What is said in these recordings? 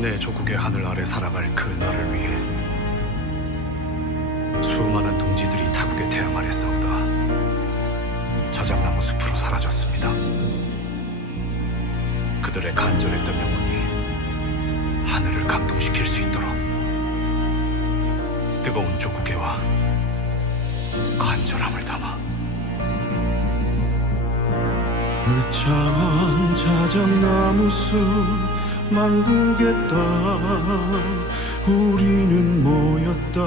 내 조국의 하늘 아래 살아갈 그 나를 위해 수많은 동지들이 타국의 태양 아래 싸우다 자작나무 숲으로 사라졌습니다. 그들의 간절했던 영혼이 하늘을 감동시킬 수 있도록 뜨거운 조국애와 간절함을 담아 울창한 자작나무 숲 만국의 땅 우리는 모였다.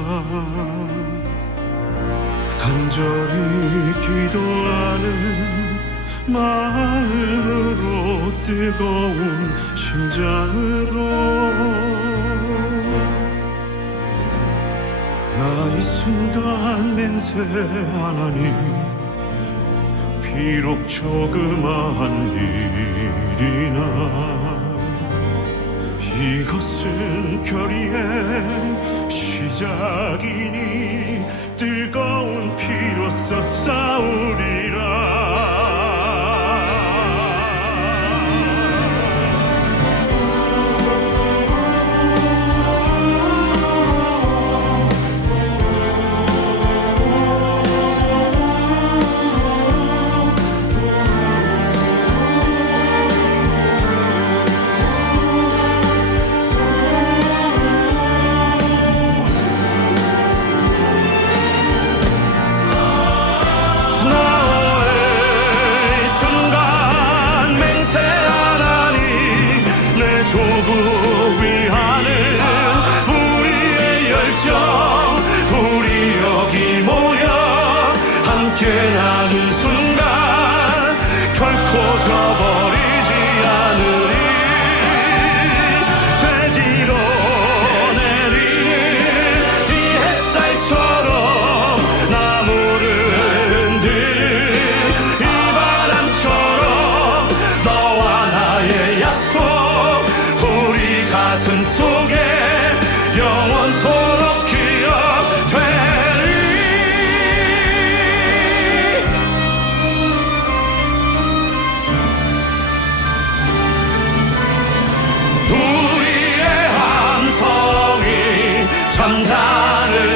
간절히 기도하는 마음으로 뜨거운 심장으로 나 이 순간 맹세하나니 비록 조그마한 일이나 이것은 결의의 시작이니 뜨거운 피로써 싸우리 함께 나는 순간 결코 저버리지 않으리. 돼지로 내리는 이 햇살처럼 나무를 흔드는 이 바람처럼 너와 나의 약속 우리 가슴 속에 감사를